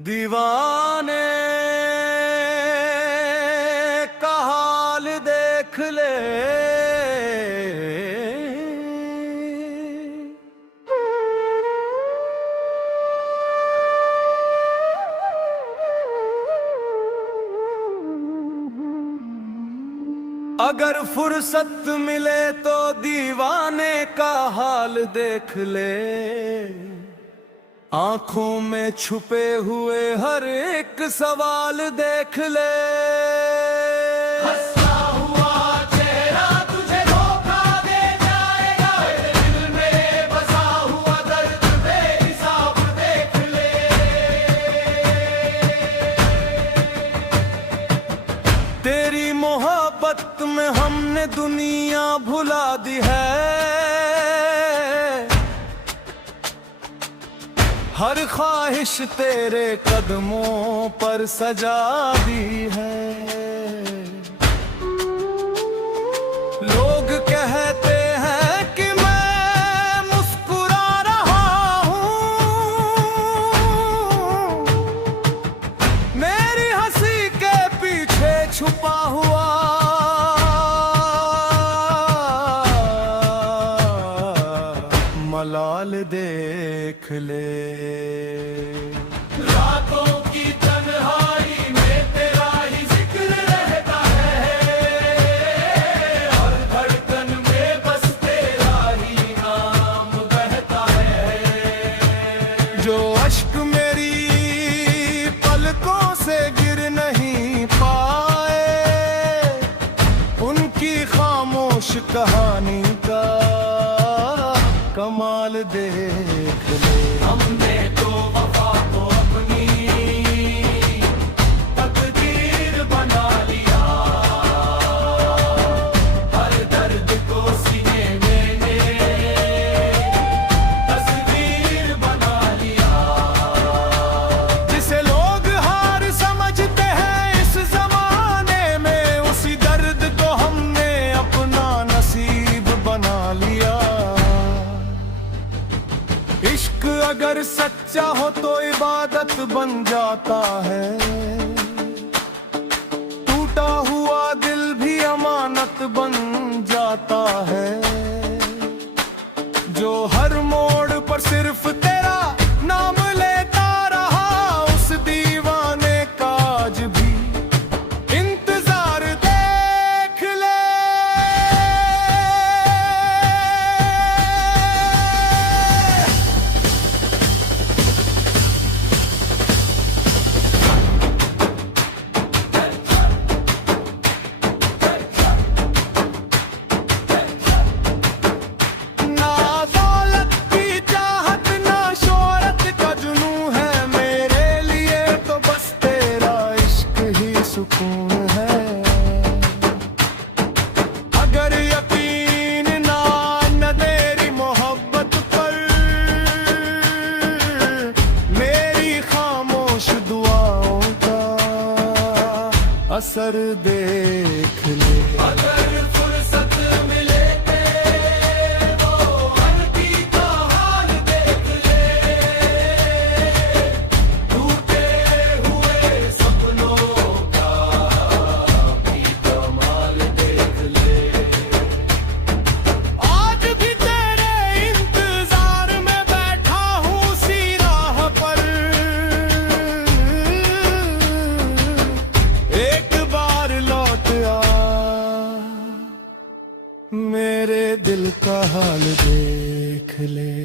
दीवाने का हाल देख ले। अगर फुर्सत मिले तो दीवाने का हाल देख ले। आंखों में छुपे हुए हर एक सवाल देख ले। हंसता हुआ चेहरा तुझे धोखा दे जाएगा। दिल में बसा हुआ दर्द बेहिसाब देख ले। तेरी मोहब्बत में हमने दुनिया भुला दी है। हर ख्वाहिश तेरे कदमों पर सजा दी है। लोग कहते हैं कि मैं मुस्कुरा रहा हूँ। मेरी हंसी के पीछे छुपा हुआ मलाल देख ले। रातों की तन्हाई में तेरा ही जिक्र रहता है। हर धड़कन में बस तेरा ही नाम बहता है। जो अश्क मेरी पलकों से गिर नहीं पाए, उनकी खामोश कहानी का कमाल देख ले। हमने तो वफा को अपनी तकदीर बना लिया। हर दर्द को सीने में तस्वीर बना लिया। जिसे लोग हार समझते हैं इस जमाने में, उसी दर्द को हमने अपना नसीब बना लिया। इश्क अगर सच्चा हो तो इबादत बन जाता है। टूटा हुआ दिल भी अमानत बन जाता है। जो हर मोड़ पर सिर्फ तेरा नाम लेता रहा, उस दीवाने का आज भी इंतजार देख ले। अगर यकीन न तेरी मोहब्बत पर, मेरी खामोश दुआओं का असर देख ले। अगर फुर्सत मिले तो हल्की का हाल देख ले। टूटे हुए सपनों का भी कमाल देख ले। आज भी तेरे इंतजार में बैठा हूँ सी राह पर। एक बार लौट आ, मेरे दिल का हाल देख ले।